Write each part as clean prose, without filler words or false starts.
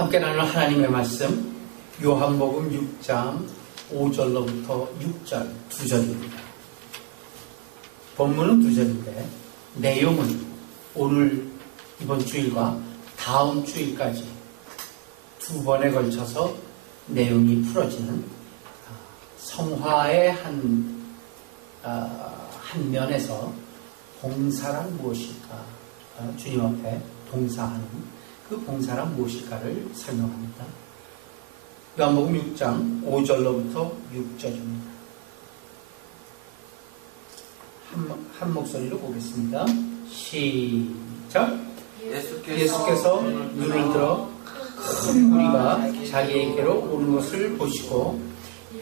함께 나눌 하나님의 말씀 요한복음 6장 5절로부터 6절 2절입니다. 본문은 2절인데 내용은 오늘 이번 주일과 다음 주일까지 두 번에 걸쳐서 내용이 풀어지는 성화의 한 면에서 봉사란 무엇일까, 주님 앞에 봉사하는 그 봉사란 무엇일까를 설명합니다. 요한복음 6장 5절로부터 6절입니다. 한 목소리로 보겠습니다. 시작. 예수께서 눈을 들어 큰 무리가 자기에게로 오는 것을 보시고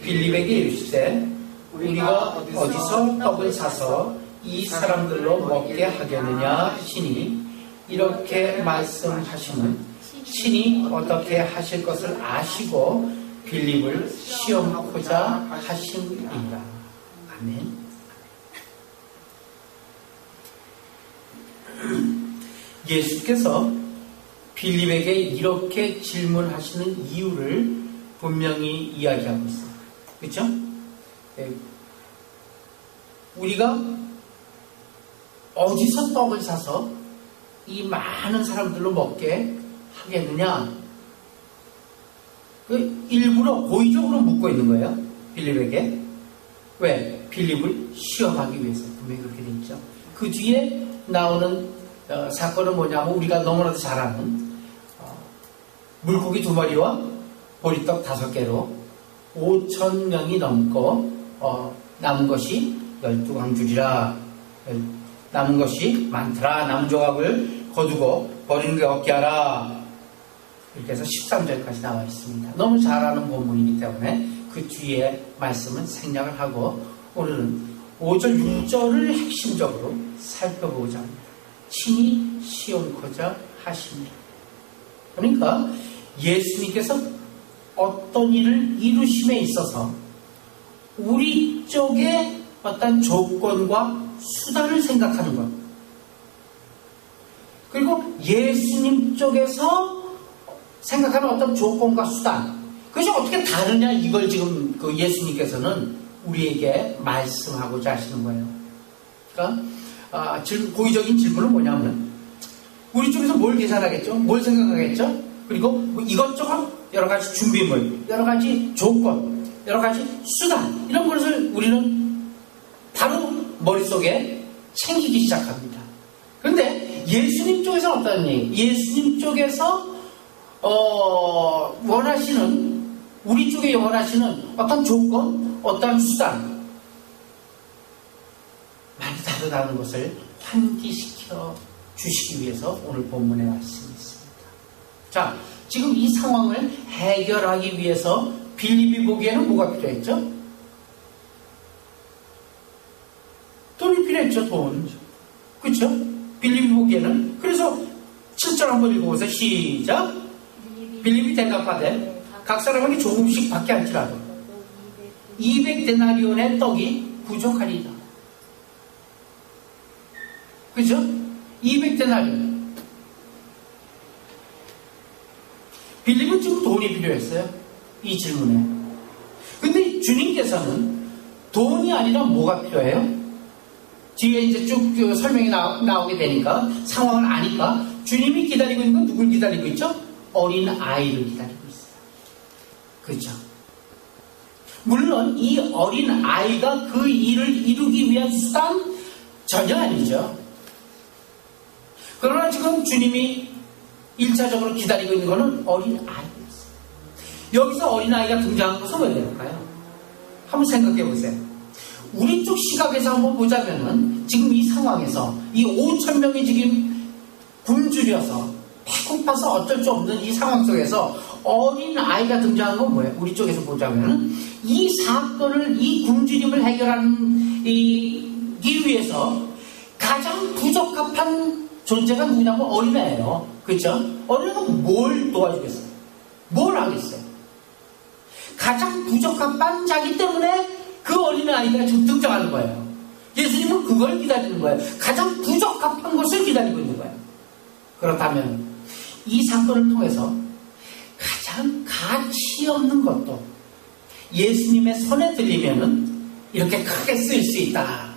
빌립에게 이르시되 우리가 어디서 떡을 사서 이 사람들로 먹게 하겠느냐 하시니 이렇게 말씀하시면 신이 어떻게 하실 것을 아시고 빌립을 시험하고자 하심이라. 아멘. 예수께서 빌립에게 이렇게 질문하시는 이유를 분명히 이야기하고 있습니다. 그렇죠? 우리가 어디서 떡을 사서 이 많은 사람들로 먹게 하겠느냐? 일부러 고의적으로 묻고 있는 거예요. 빌립에게. 왜? 빌립을 시험하기 위해서. 분명히 그렇게 돼 있죠. 그 뒤에 나오는 사건은 뭐냐면 우리가 너무나도 잘 아는 물고기 2마리와 보리떡 5개로 5,000명이 넘고 남은 것이 12광줄이라 남은 것이 많더라. 남은 조각을 거두고 버리는 게 없게 하라. 이렇게 해서 13절까지 나와 있습니다. 너무 잘 아는 본문이기 때문에 그 뒤에 말씀은 생략을 하고 오늘은 5절, 6절을 핵심적으로 살펴보고자 합니다. 친히 시험코자 하십니다. 그러니까 예수님께서 어떤 일을 이루심에 있어서 우리 쪽에 어떤 조건과 수단을 생각하는 것, 그리고 예수님 쪽에서 생각하는 어떤 조건과 수단, 그것이 어떻게 다르냐, 이걸 지금 그 예수님께서는 우리에게 말씀하고자 하시는 거예요. 그러니까 고의적인 질문은 뭐냐면 우리 쪽에서 뭘 계산하겠죠? 뭘 생각하겠죠? 그리고 뭐 이것저것 여러 가지 준비물, 여러 가지 조건, 여러 가지 수단, 이런 것을 우리는 바로 머릿속에 챙기기 시작합니다. 그런데 예수님 쪽에서는 어떤 얘기? 예수님 쪽에서 원하시는, 우리 쪽에 원하시는 어떤 조건, 어떤 수단, 많이 다르다는 것을 환기시켜 주시기 위해서 오늘 본문에 말씀이 있습니다. 자, 지금 이 상황을 해결하기 위해서 빌립이 보기에는 뭐가 필요했죠? 돈이 필요했죠, 돈. 그렇죠? 빌립이 보기에는. 그래서 7절 한번 읽어보세요. 시작. 빌립이 대답하되 각 사람에게 조금씩 받게 할지라도 200데나리온의 떡이 부족하리라. 그죠? 200데나리온. 빌립은 지금 돈이 필요했어요. 이 질문에. 근데 주님께서는 돈이 아니라 뭐가 필요해요? 뒤에 이제 쭉 설명이 나오게 되니까 상황을 아니까 주님이 기다리고 있는 건 누굴 기다리고 있죠? 어린 아이를 기다리고 있어요. 그렇죠? 물론 이 어린 아이가 그 일을 이루기 위한 수단 전혀 아니죠. 그러나 지금 주님이 1차적으로 기다리고 있는 것은 어린 아이였어요. 여기서 어린 아이가 등장한 것은 왜 그럴까요? 한번 생각해 보세요. 우리 쪽 시각에서 한번 보자면은 지금 이 상황에서 이 5,000명이 지금 굶주려서 배고파서 어쩔 수 없는 이 상황 속에서 어린 아이가 등장한 건 뭐예요? 우리 쪽에서 보자면은 이 사건을, 이 굶주림을 해결하는 이 위해서 가장 부적합한 존재가 누구냐면 어린아이예요. 그렇죠? 어린아이가 뭘 도와주겠어요? 뭘 하겠어요? 가장 부적합한 자기 때문에 그 어린아이가 지금 등장하는 거예요. 예수님은 그걸 기다리는 거예요. 가장 부적합한 것을 기다리고 있는 거예요. 그렇다면 이 사건을 통해서 가장 가치 없는 것도 예수님의 손에 들리면은 이렇게 크게 쓰일 수 있다.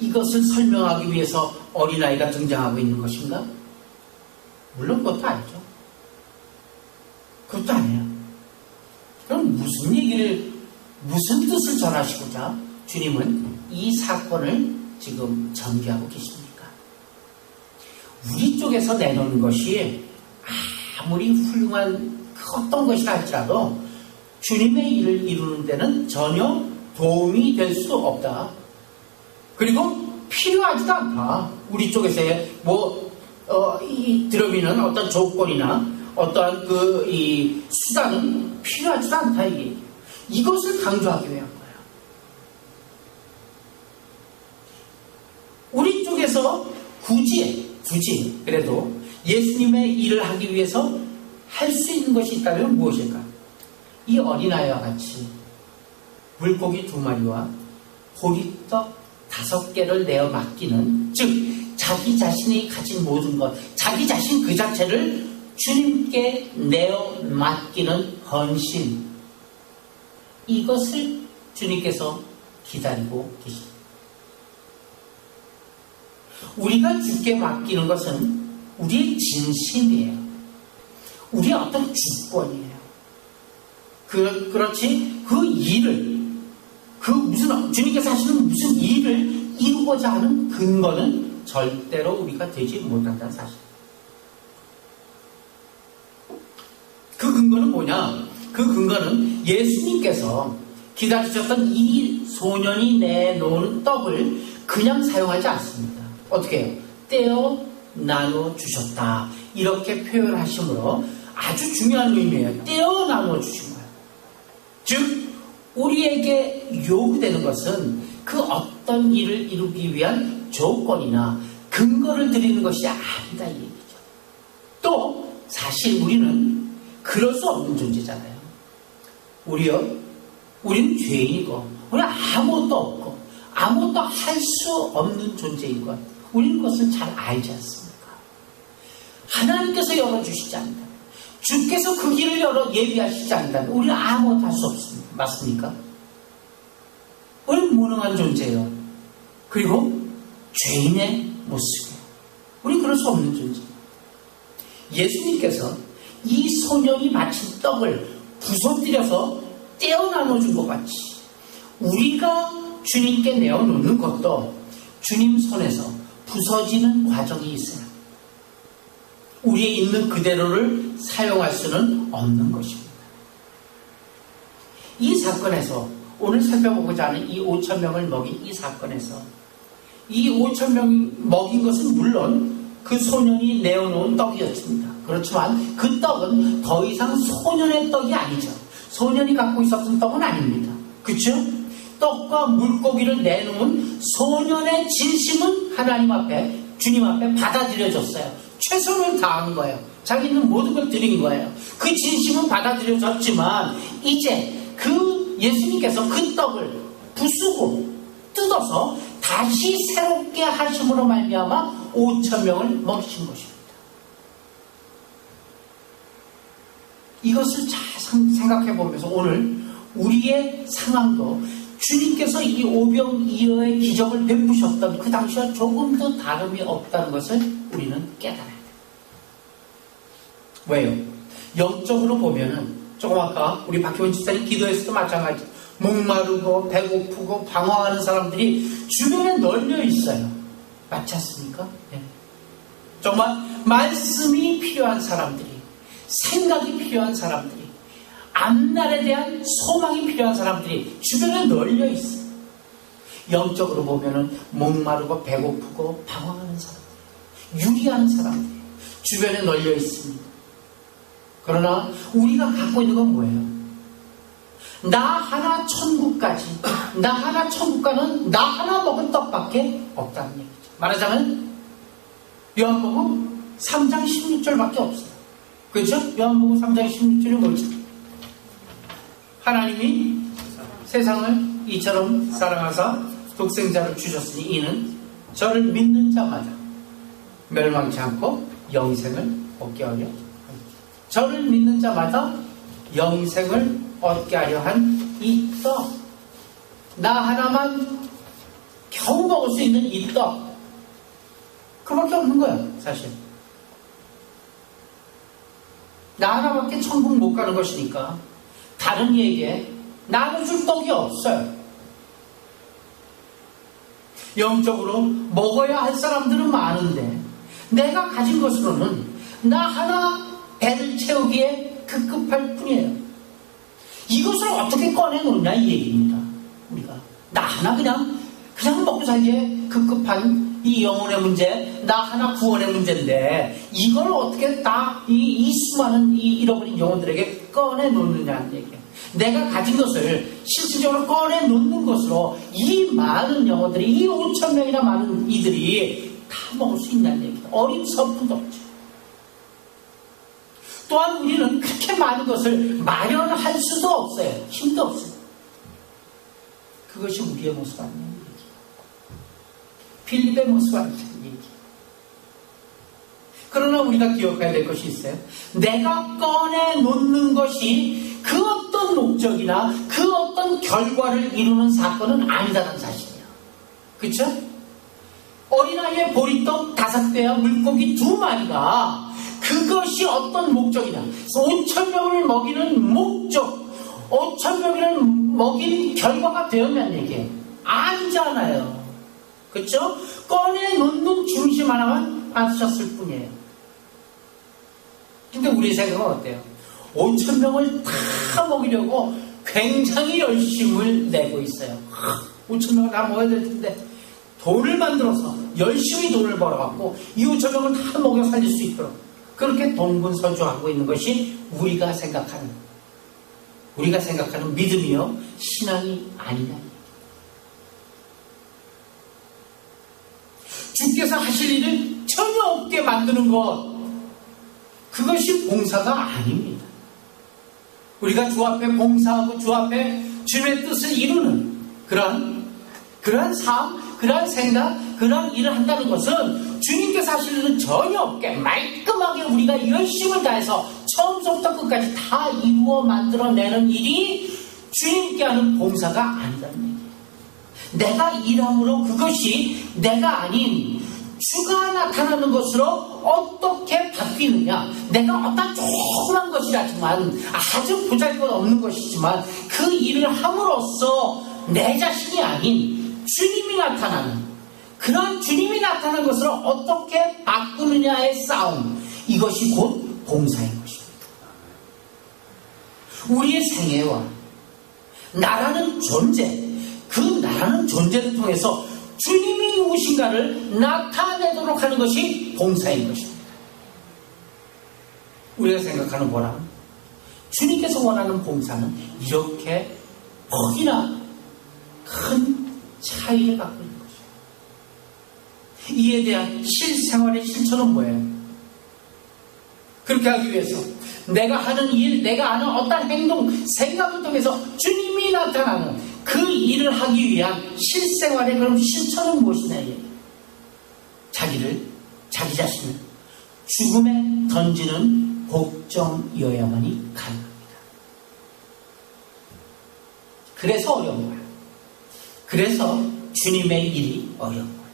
이것을 설명하기 위해서 어린아이가 등장하고 있는 것인가? 물론 그것도 아니죠. 그것도 아니에요. 그럼 무슨 뜻을 전하시고자 주님은 이 사건을 지금 전개하고 계십니까? 우리 쪽에서 내놓는 것이 아무리 훌륭한 어떤 것이라 할지라도 주님의 일을 이루는 데는 전혀 도움이 될 수 없다. 그리고 필요하지도 않다. 우리 쪽에서의 들어비는 어떤 조건이나 어떠한 이 수단은 필요하지도 않다. 이것을 강조하기 위한 거예요. 우리 쪽에서 굳이 그래도 예수님의 일을 하기 위해서 할 수 있는 것이 있다면 무엇일까? 이 어린아이와 같이 물고기 2마리와 보리떡 5개를 내어 맡기는, 즉 자기 자신이 가진 모든 것, 자기 자신 그 자체를 주님께 내어 맡기는 헌신, 이것을 주님께서 기다리고 계십니다. 우리가 주께 맡기는 것은 우리의 진심이에요. 우리의 어떤 주권이에요. 그렇지 그 일을, 주님께서 하시는 무슨 일을 이루고자 하는 근거는 절대로 우리가 되지 못한다는 사실. 그 근거는 뭐냐? 그 근거는 예수님께서 기다리셨던 이 소년이 내놓은 떡을 그냥 사용하지 않습니다. 어떻게 해요? 떼어 나눠주셨다. 이렇게 표현하심으로 아주 중요한 의미예요. 떼어 나눠주신 거예요. 즉 우리에게 요구되는 것은 그 어떤 일을 이루기 위한 조건이나 근거를 드리는 것이 아니다, 이 얘기죠. 또 사실 우리는 그럴 수 없는 존재잖아요. 우리는 죄인이고 우리는 아무것도 없고 아무것도 할 수 없는 존재인 것, 우리는 그것을 잘 알지 않습니까? 하나님께서 열어주시지 않는다, 주께서 그 길을 예비하시지 않는다면 우리는 아무것도 할 수 없습니다. 맞습니까? 우리는 무능한 존재예요. 그리고 죄인의 모습이에요. 우리는 그럴 수 없는 존재예요. 예수님께서 이 소년이 바친 떡을 부서뜨려서 떼어 나눠준 것 같이 우리가 주님께 내어놓는 것도 주님 손에서 부서지는 과정이 있어요. 우리의 있는 그대로를 사용할 수는 없는 것입니다. 이 사건에서 오늘 살펴보고자 하는 이 5,000명을 먹인 이 사건에서 이 5,000명이 먹인 것은 물론 그 소년이 내어놓은 떡이었습니다. 그렇지만 그 떡은 더 이상 소년의 떡이 아니죠. 소년이 갖고 있었던 떡은 아닙니다. 그렇죠? 떡과 물고기를 내놓은 소년의 진심은 하나님 앞에, 주님 앞에 받아들여졌어요. 최선을 다한 거예요. 자기 있는 모든 걸 드린 거예요. 그 진심은 받아들여졌지만 이제 예수님께서 그 떡을 부수고 뜯어서 다시 새롭게 하심으로 말미암아 5,000명을 먹이신 것입니다. 이것을 잘 생각해 보면서 오늘 우리의 상황도 주님께서 이 오병이어의 기적을 베푸셨던 그 당시와 조금도 다름이 없다는 것을 우리는 깨달아야 돼요. 왜요? 영적으로 보면은 조금 아까 우리 박희원 집사님 기도에서도 마찬가지, 목마르고 배고프고 방황하는 사람들이 주변에 널려 있어요. 맞지 않습니까? 네. 정말 말씀이 필요한 사람들이, 생각이 필요한 사람들이, 앞날에 대한 소망이 필요한 사람들이 주변에 널려 있어요. 영적으로 보면은 목마르고 배고프고 방황하는 사람들, 유리하는 사람들 주변에 널려 있습니다. 그러나 우리가 갖고 있는 건 뭐예요? 나 하나 천국까지, 나 하나 천국가는 나 하나 먹은 떡밖에 없다는 얘기죠. 말하자면 요한복음 3장 16절밖에 없어요. 그렇죠? 요한복음 3장 16절이 뭐죠? 하나님이 세상을 이처럼 사랑하사 독생자를 주셨으니 이는 저를 믿는 자마다 멸망치 않고 영생을 얻게 하려 합니다. 저를 믿는 자마다 영생을 얻게 하려 한 이 떡, 나 하나만 겨우 먹을 수 있는 이 떡, 그밖에 없는 거야 사실. 나 하나밖에 천국 못 가는 것이니까 다른 이에게 나눠줄 떡이 없어요. 영적으로 먹어야 할 사람들은 많은데 내가 가진 것으로는 나 하나 배를 채우기에 급급할 뿐이에요. 이것을 어떻게 꺼내놓냐 이 얘기입니다. 우리가 나 하나 그냥 먹고 살기에 급급한 이 영혼의 문제, 나 하나 구원의 문제인데 이걸 어떻게 다 이 수많은 이 잃어버린 영혼들에게 꺼내놓느냐는 얘기예요. 내가 가진 것을 실질적으로 꺼내놓는 것으로 이 많은 영혼들이, 이 5,000명이나 많은 이들이 다 먹을 수 있다는 얘기예요. 어림석분도 없죠. 또한 우리는 그렇게 많은 것을 마련할 수도 없어요. 힘도 없어요. 그것이 우리의 모습 아니에요. 빌립의 모습 아니에요. 그러나 우리가 기억해야 될 것이 있어요. 내가 꺼내놓는 것이 그 어떤 목적이나 그 어떤 결과를 이루는 사건은 아니다라는 사실이에요. 그렇죠? 어린아이의 보리떡 5배와 물고기 2마리가 그것이 어떤 목적이냐, 5,000명을 먹이는 목적, 5,000명을 먹인 결과가 되었냐는 얘기예요. 아니잖아요. 그렇죠? 꺼내놓는 중심 하나만 받으셨을 뿐이에요. 근데 우리 생각은 어때요? 5,000명을 다 먹이려고 굉장히 열심을 내고 있어요. 5,000명을 다 먹어야 될 텐데 돈을 만들어서 열심히 돈을 벌어갖고 이 5,000명을 다 먹여 살릴 수 있도록 그렇게 동분서주하고 있는 것이 우리가 생각하는 믿음이요 신앙이 아니냐. 주께서 하실 일을 전혀 없게 만드는 것, 그것이 봉사가 아닙니다. 우리가 주 앞에 봉사하고 주 앞에 주님의 뜻을 이루는 그러한 삶, 그러한 생각, 그러한 일을 한다는 것은 주님께서 하실 일은 전혀 없게 말끔하게 우리가 열심을 다해서 처음부터 끝까지 다 이루어 만들어내는 일이 주님께 하는 봉사가 아니라는 얘기예요. 내가 일함으로 그것이 내가 아닌 주가 나타나는 것으로 어떻게 바뀌느냐. 내가 어떤 조그만 것이라지만, 아주 보잘것없는 것이지만 그 일을 함으로써 내 자신이 아닌 주님이 나타나는, 그런 주님이 나타나는 것으로 어떻게 바꾸느냐의 싸움, 이것이 곧 봉사인 것입니다. 우리의 생애와 나라는 존재, 그 나라는 존재를 통해서 주님이 누구신가를 나타내도록 하는 것이 봉사인 것입니다. 우리가 생각하는 보람, 주님께서 원하는 봉사는 이렇게 퍽이나 큰 차이를 갖고 있는 것이에요. 이에 대한 실생활의 실천은 뭐예요? 그렇게 하기 위해서 내가 하는 일, 내가 하는 어떤 행동, 생각을 통해서 주님이 나타나는 그 일을 하기 위한 실생활의 그럼 실천은 무엇이냐? 자기 자신을 죽음에 던지는 복종이어야만이 가능합니다. 그래서 어려운 거야. 그래서 주님의 일이 어려운 거야.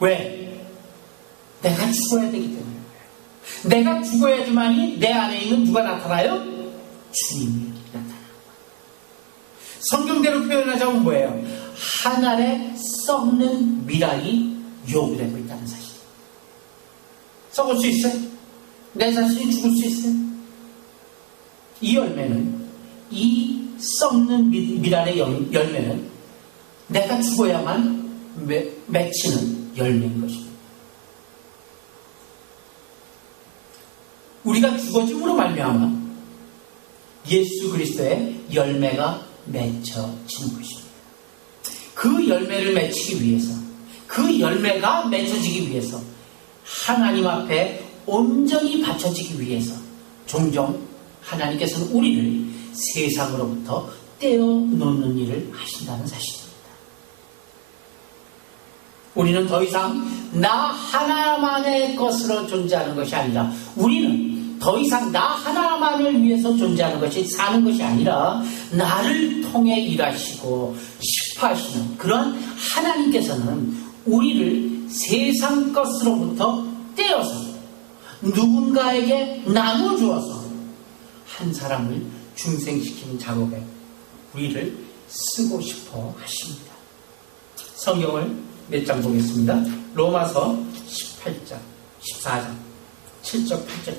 왜? 내가 죽어야 되기 때문에. 내가 죽어야지만이 내 안에 있는 누가 나타나요? 주님이 나타나요. 성경대로 표현하자면 뭐예요? 한 알에 썩는 미랄이 요구되고 있다는 사실. 썩을 수 있어요? 내 자신이 죽을 수 있어요? 이 열매는, 이 썩는 미랄의 열매는 내가 죽어야만 맺히는 열매인 것입니다. 우리가 죽어짐으로 말미암아 예수 그리스도의 열매가 맺혀지는 것입니다. 그 열매를 맺히기 위해서, 그 열매가 맺혀지기 위해서, 하나님 앞에 온전히 바쳐지기 위해서 종종 하나님께서는 우리를 세상으로부터 떼어놓는 일을 하신다는 사실입니다. 우리는 더 이상 나 하나만의 것으로 존재하는 것이 아니라 우리는 더 이상 나 하나만을 위해서 존재하는 것이 사는 것이 아니라 나를 통해 일하시고 싶어하시는 그런 하나님께서는 우리를 세상 것으로부터 떼어서 누군가에게 나눠주어서 한 사람을 중생시키는 작업에 우리를 쓰고 싶어 하십니다. 성경을 몇 장 보겠습니다. 로마서 18장, 14장, 7절, 8절.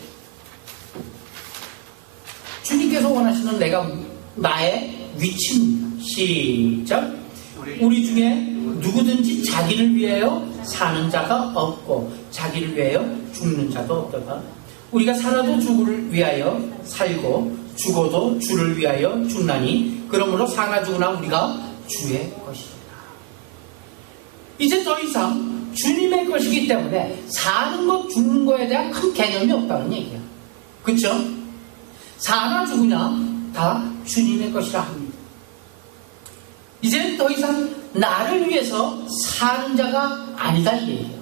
주님께서 원하시는 나의 위치입니다. 시작. 우리 중에 누구든지 자기를 위하여 사는 자가 없고 자기를 위하여 죽는 자도 없도다. 우리가 살아도 주를 위하여 살고 죽어도 주를 위하여 죽나니 그러므로 사나 죽으나 우리가 주의 것이라. 이제 더 이상 주님의 것이기 때문에 사는 것 죽는 거에 대한 큰 개념이 없다는 얘기야. 그렇죠? 사나 죽으냐 다 주님의 것이라 합니다. 이제 더 이상 나를 위해서 사는 자가 아니다 이 얘기예요.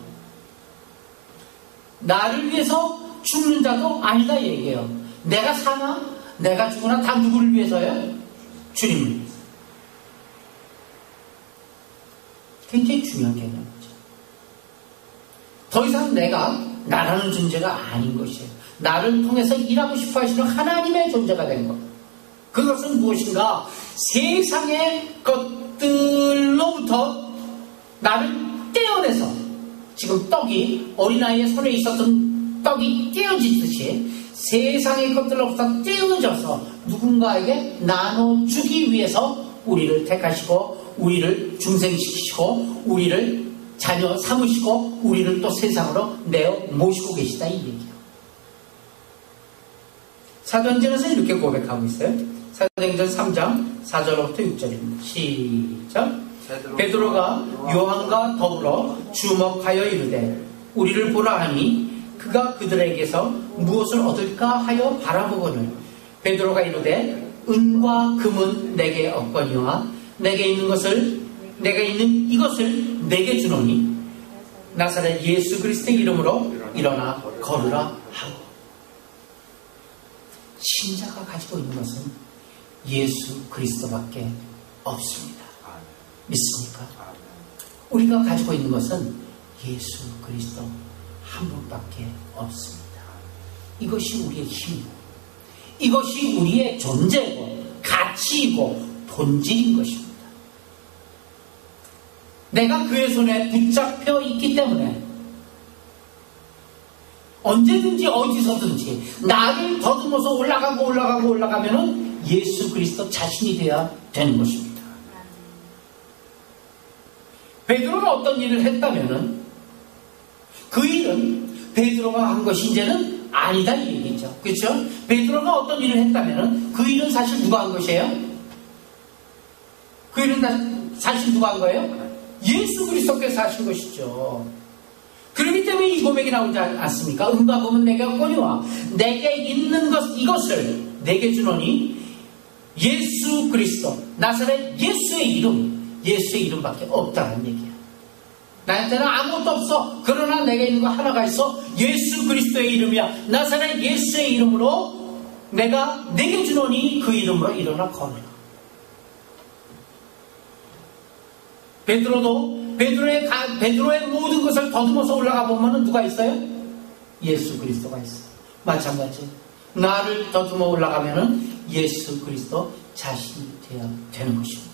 나를 위해서 죽는 자도 아니다 이 얘기예요. 내가 사나 내가 죽으나 다 누구를 위해서요? 주님을 위해서. 굉장히 중요한 개념이죠. 더 이상 내가 나라는 존재가 아닌 것이에요. 나를 통해서 일하고 싶어 하시는 하나님의 존재가 된 것. 그것은 무엇인가? 세상의 것들로부터 나를 떼어내서 지금 떡이 어린아이의 손에 있었던 떡이 떼어지듯이 세상의 것들로부터 떼어져서 누군가에게 나눠주기 위해서 우리를 택하시고 우리를 중생시키시고 우리를 자녀 삼으시고 우리를 또 세상으로 내어 모시고 계시다 이 얘기예요. 사도행전에서 이렇게 고백하고 있어요. 사도행전 3장 4절부터 6절입니다. 시작. 베드로가 요한과 더불어 주목하여 이르되 우리를 보라 하니 그가 그들에게서 무엇을 얻을까 하여 바라보거늘 베드로가 이르되 은과 금은 내게 없거니와 내게 있는 이것을 내게 주노니 나사렛 예수 그리스도의 이름으로 일어나 걸으라 하고. 신자가 가지고 있는 것은 예수 그리스도밖에 없습니다. 믿습니까? 우리가 가지고 있는 것은 예수 그리스도 한 분밖에 없습니다. 이것이 우리의 힘이고 이것이 우리의 존재고 가치이고 본질인 것입니다. 내가 그의 손에 붙잡혀 있기 때문에 언제든지 어디서든지 나를 더듬어서 올라가면은 예수 그리스도 자신이 되어야 되는 것입니다. 베드로가 어떤 일을 했다면은 그 일은 베드로가 한 것이 이제는 아니다 이 얘기죠. 그렇죠? 베드로가 어떤 일을 했다면은 그 일은 사실 누가 한 것이에요? 그 일은 사실 누가 한 거예요? 예수 그리스도께서 하신 것이죠. 그렇기 때문에 이 고백이 나오지 않습니까? 은과 금은 내게 없거니와 내게 있는 이것을 내게 주노니 예수 그리스도 나사렛 예수의 이름밖에 없다는 얘기야. 나한테는 아무것도 없어. 그러나 내게 있는 거 하나가 있어. 예수 그리스도의 이름이야. 나사렛 예수의 이름으로 내게 주노니 그 이름으로 일어나 걸어라. 베드로의 모든 것을 더듬어서 올라가 보면 누가 있어요? 예수 그리스도가 있어요. 마찬가지. 나를 더듬어 올라가면은 예수 그리스도 자신이 되어야 되는 것입니다.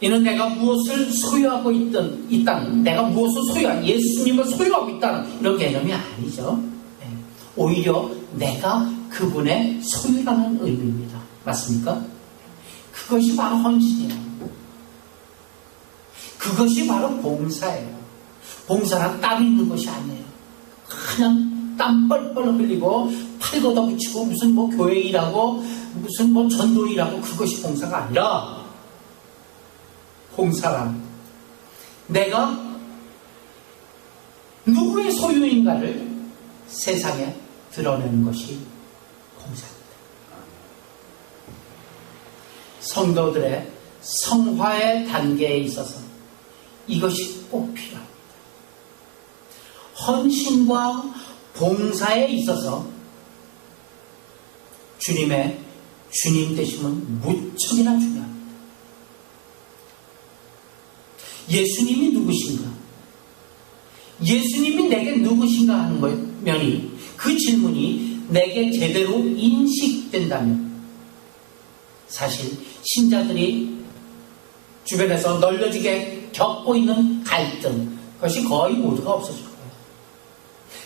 이는 내가 무엇을 소유하고 있다는 내가 무엇을 예수님을 소유하고 있다는 이런 개념이 아니죠. 네. 오히려 내가 그분의 소유라는 의미입니다. 맞습니까? 그것이 바로 헌신이에요. 그것이 바로 봉사예요. 봉사란 땀 있는 것이 아니에요. 그냥 땀 뻘뻘 흘리고 팔 걷어붙이고 무슨 교회 일하고 무슨 전도 일하고 그것이 봉사가 아니라 봉사란 내가 누구의 소유인가를 세상에 드러내는 것이 봉사입니다. 성도들의 성화의 단계에 있어서 이것이 꼭 필요합니다. 헌신과 봉사에 있어서 주님의 주님 되심은 무척이나 중요합니다. 예수님이 누구신가? 예수님이 내게 누구신가 하는 면이, 그 질문이 내게 제대로 인식된다면 사실 신자들이 주변에서 널려지게 겪고 있는 갈등, 그것이 거의 모두가 없어질 거예요.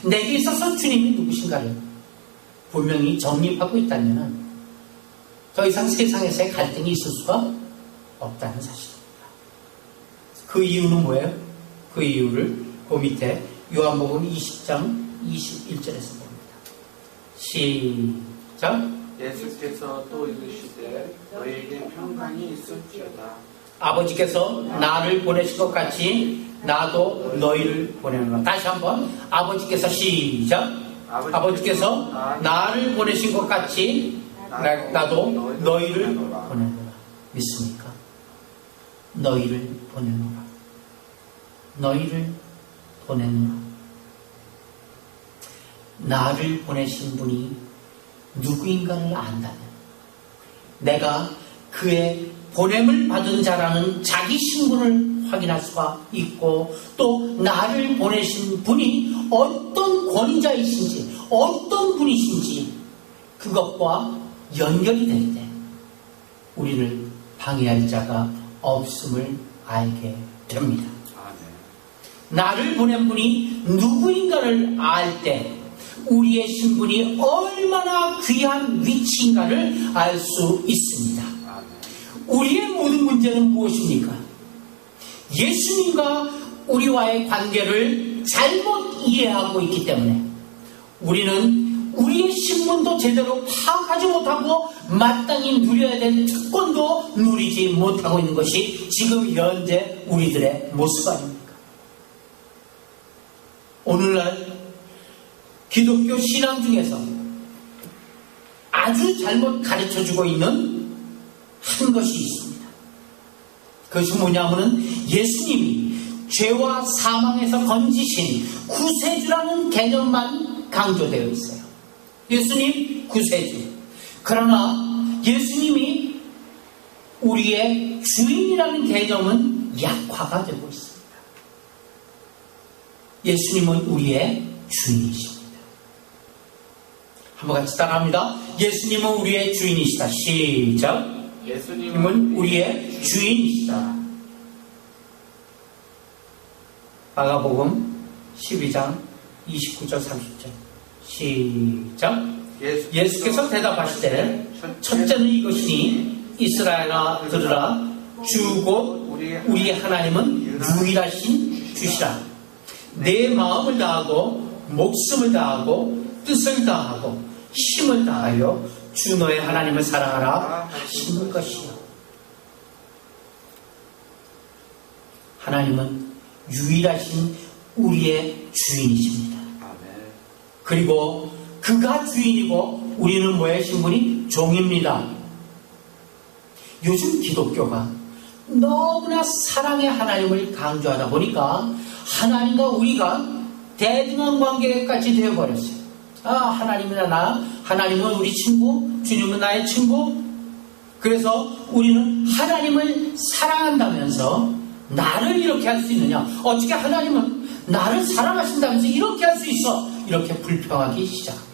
내게 있어서 주님이 누구신가를 분명히 정립하고 있다면 더 이상 세상에서의 갈등이 있을 수가 없다는 사실입니다. 그 이유는 뭐예요? 그 이유를 그 밑에 요한복음 20장 21절에서 봅니다. 시작. 예수께서 또 이르시되 너희에게 평강이 있을지어다. 아버지께서 나를 보내신 것 같이 나도 너희를 보내노라. 다시 한번 아버지께서 시작. 아버지께서 나를 보내신 것 같이 나도 너희를 보내노라. 믿습니까? 너희를 보내노라. 너희를 보내노라. 나를 보내신 분이 누구인가를 안다면 내가 그의 보냄을 받은 자라는 자기 신분을 확인할 수가 있고, 또 나를 보내신 분이 어떤 권위자이신지 어떤 분이신지 그것과 연결이 될 때 우리를 방해할 자가 없음을 알게 됩니다. 나를 보낸 분이 누구인가를 알 때 우리의 신분이 얼마나 귀한 위치인가를 알 수 있습니다. 우리의 모든 문제는 무엇입니까? 예수님과 우리와의 관계를 잘못 이해하고 있기 때문에 우리는 우리의 신분도 제대로 파악하지 못하고 마땅히 누려야 될 특권도 누리지 못하고 있는 것이 지금 현재 우리들의 모습 아닙니까? 오늘날 기독교 신앙 중에서 아주 잘못 가르쳐주고 있는 한 것이 있습니다. 그것이 뭐냐면은 예수님이 죄와 사망에서 건지신 구세주라는 개념만 강조되어 있어요. 예수님 구세주. 그러나 예수님이 우리의 주인이라는 개념은 약화가 되고 있습니다. 예수님은 우리의 주인이십니다. 한번 같이 따라합니다. 예수님은 우리의 주인이시다. 시작. 예수님은 우리의 주인이시다. 마가복음 12장 29절 30절 시작. 예수께서 대답하시되 첫째는 이것이니 이스라엘아 들으라. 주 곧 우리 하나님은 유일하신 주시라. 내 마음을 다하고 목숨을 다하고 뜻을 다하고 힘을 다하여 주 너의 하나님을 사랑하라 하시는 것이요. 하나님은 유일하신 우리의 주인이십니다. 그리고 그가 주인이고 우리는 뭐의 신분이? 종입니다. 요즘 기독교가 너무나 사랑의 하나님을 강조하다 보니까 하나님과 우리가 대등한 관계까지 되어버렸어요. 하나님이나 나, 하나님은 우리 친구, 주님은 나의 친구. 그래서 우리는 하나님을 사랑한다면서 나를 이렇게 할 수 있느냐? 어떻게 하나님은 나를 사랑하신다면서 이렇게 할 수 있어? 이렇게 불평하기 시작합니다.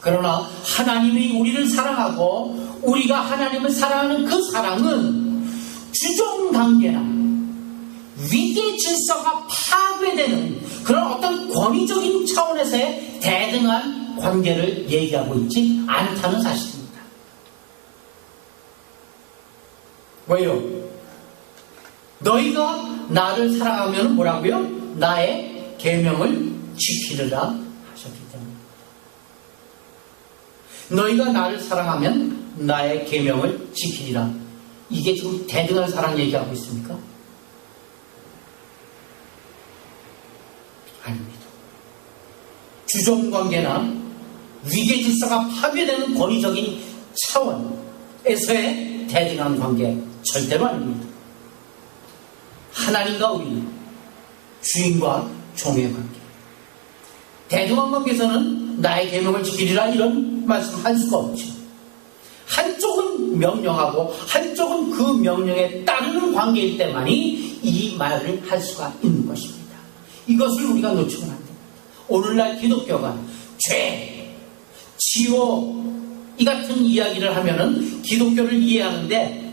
그러나 하나님이 우리를 사랑하고 우리가 하나님을 사랑하는 그 사랑은 주종관계나 위계 질서가 파괴되는 그런 어떤 권위적인 차원에서의 대등한 관계를 얘기하고 있지 않다는 사실입니다. 왜요? 너희가 나를 사랑하면 뭐라고요? 나의 계명을 지키리라 하셨기 때문입니다. 너희가 나를 사랑하면 나의 계명을 지키리라. 이게 지금 대등한 사랑 얘기하고 있습니까? 아닙니다. 주종관계나 위계질서가 파괴되는 권위적인 차원에서의 대등한 관계 절대로 아닙니다. 하나님과 우리, 주인과 종의 관계. 대중왕관께서는 나의 계명을 지키리라 이런 말씀을 할 수가 없죠. 한쪽은 명령하고 한쪽은 그 명령에 따르는 관계일 때만이 이 말을 할 수가 있는 것입니다. 이것을 우리가 놓치면 안 됩니다. 오늘날 기독교가 죄, 지옥 이 같은 이야기를 하면은 기독교를 이해하는데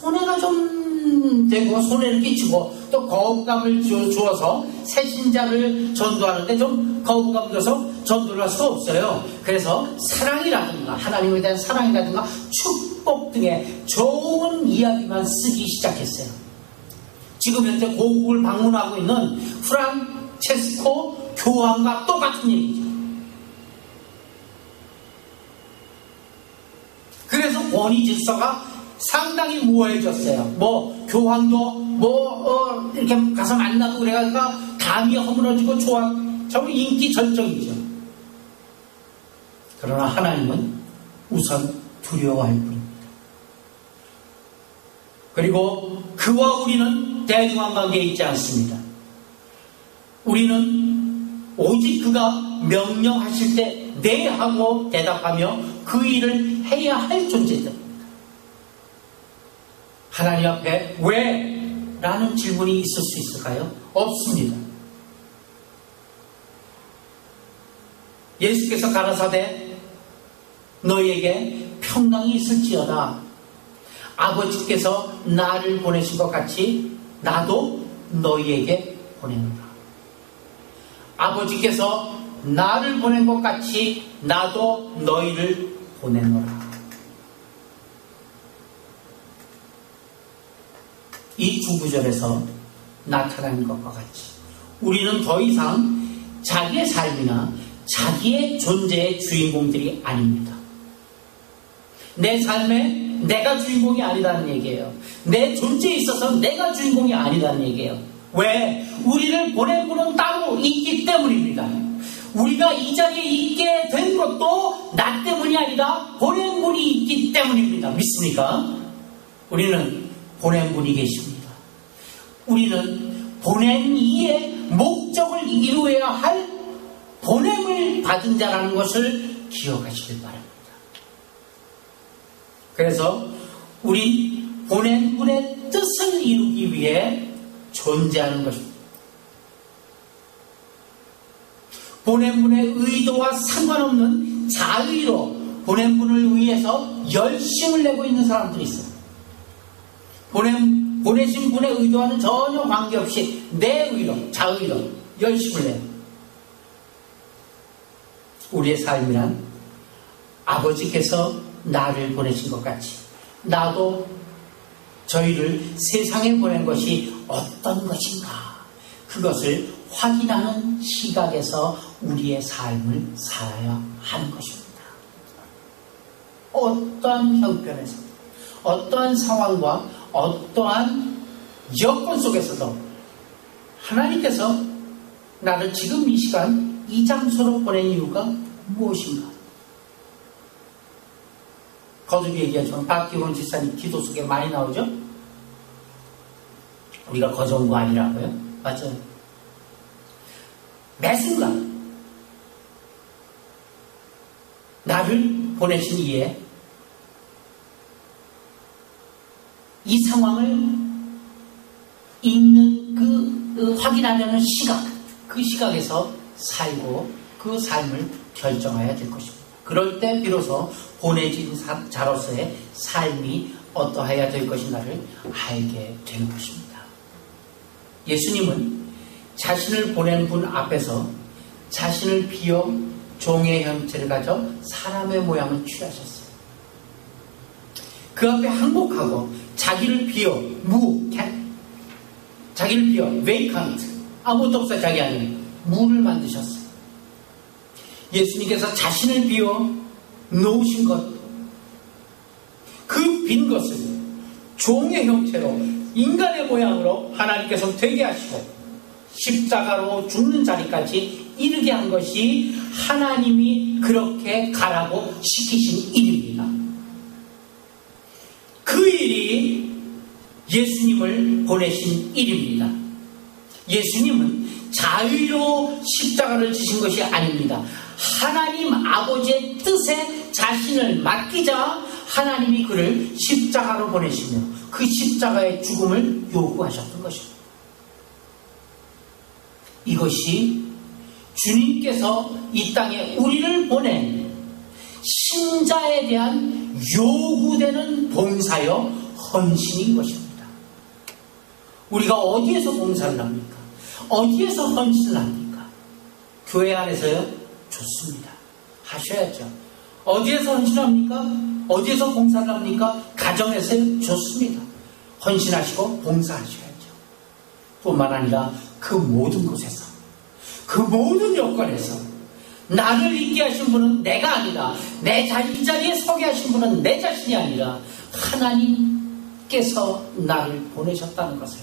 손해가 좀 되고 손해를 끼치고 또 거부감을 주어서 새신자를 전도하는데 좀 거부감 줘서 전도를 할 수가 없어요. 그래서 사랑이라든가 하나님에 대한 사랑이라든가 축복 등의 좋은 이야기만 쓰기 시작했어요. 지금 현재 고국을 방문하고 있는 프란체스코 교황과 똑같은 얘기죠. 그래서 권위 질서가 상당히 모호해졌어요. 교황도 이렇게 가서 만나고 그래가지고 담이 허물어지고 정말 인기 절정이죠. 그러나 하나님은 우선 두려워할 뿐입니다. 그리고 그와 우리는 대등한 관계에 있지 않습니다. 우리는 오직 그가 명령하실 때 네 하고 대답하며 그 일을 해야 할 존재입니다. 하나님 앞에 왜? 라는 질문이 있을 수 있을까요? 없습니다. 예수께서 가라사대 너희에게 평강이 있을지어다. 아버지께서 나를 보내신 것 같이 나도 너희에게 보내노라. 아버지께서 나를 보낸 것 같이 나도 너희를 보내노라. 이 두 구절에서 나타나는 것과 같이 우리는 더 이상 자기의 삶이나 자기의 존재의 주인공들이 아닙니다. 내 삶에 내가 주인공이 아니라는 얘기예요. 내 존재에 있어서 내가 주인공이 아니라는 얘기예요. 왜? 우리를 보낸 분은 따로 있기 때문입니다. 우리가 이 자리에 있게 된 것도 나 때문이 아니라 보낸 분이 있기 때문입니다. 믿습니까? 우리는 보낸 분이 계십니다. 우리는 보낸 이의 목적을 이루어야 할 보냄을 받은 자라는 것을 기억하시길 바랍니다. 그래서 우리 보낸 분의 뜻을 이루기 위해 존재하는 것입니다. 보낸 분의 의도와 상관없는 자의로 보낸 분을 위해서 열심을 내고 있는 사람들이 있어요. 보내신 분의 의도와는 전혀 관계없이 내 의로, 자의로 열심을 내요. 우리의 삶이란 아버지께서 나를 보내신 것 같이 나도 저희를 세상에 보낸 것이 어떤 것인가 그것을 확인하는 시각에서 우리의 삶을 살아야 하는 것입니다. 어떠한 형편에서 어떠한 상황과 어떠한 여건 속에서도 하나님께서 나를 지금 이 시간 이 장소로 보낸 이유가 무엇인가? 거듭 얘기하지만 박기원 지사님 기도 속에 많이 나오죠? 우리가 거저온 거 아니라고요? 맞아요. 매 순간 나를 보내신 이에 이 상황을 읽는 그 확인하려는 시각, 그 시각에서 살고 그 삶을 결정해야 될 것입니다. 그럴 때 비로소 보내진 자로서의 삶이 어떠해야 될 것인가를 알게 되는 것입니다. 예수님은 자신을 보낸 분 앞에서 자신을 비워 종의 형체를 가져 사람의 모양을 취하셨어요. 그 앞에 항복하고 자기를 비워 자기를 비워 vacant 아무것도 없어 자기 안에 무를 만드셨어요. 예수님께서 자신을 비워 놓으신 것, 그 빈 것을 종의 형체로 인간의 모양으로 하나님께서 되게 하시고 십자가로 죽는 자리까지 이르게 한 것이 하나님이 그렇게 가라고 시키신 일입니다. 그 일이 예수님을 보내신 일입니다. 예수님은 자의로 십자가를 지신 것이 아닙니다. 하나님 아버지의 뜻에 자신을 맡기자 하나님이 그를 십자가로 보내시며 그 십자가의 죽음을 요구하셨던 것입니다. 이것이 주님께서 이 땅에 우리를 보낸 신자에 대한 요구되는 봉사여 헌신인 것입니다. 우리가 어디에서 봉사를 합니까? 어디에서 헌신을 합니까? 교회 안에서요? 좋습니다. 하셔야죠. 어디에서 헌신합니까? 어디에서 봉사를 합니까? 가정에서요? 좋습니다. 헌신하시고 봉사하셔야죠. 뿐만 아니라 그 모든 곳에서, 그 모든 여건에서 나를 있게 하신 분은 내가 아니라, 이 자리에 서게 하신 분은 내 자신이 아니라 하나님께서 나를 보내셨다는 것을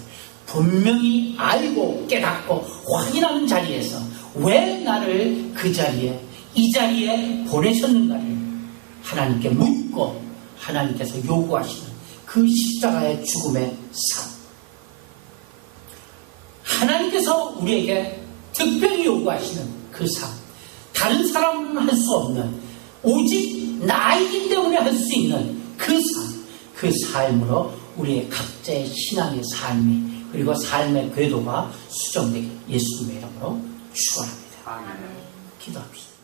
분명히 알고 깨닫고 확인하는 자리에서 왜 나를 그 자리에, 이 자리에 보내셨는가를 하나님께 묻고 하나님께서 요구하시는 그 십자가의 죽음의 삶, 하나님께서 우리에게 특별히 요구하시는 그 삶, 다른 사람은 할 수 없는, 오직 나이기 때문에 할 수 있는 그 삶, 그 삶으로 우리의 각자의 신앙의 삶이, 그리고 삶의 궤도가 수정되게 예수님의 이름으로 축원합니다. 아멘. 기도합시다.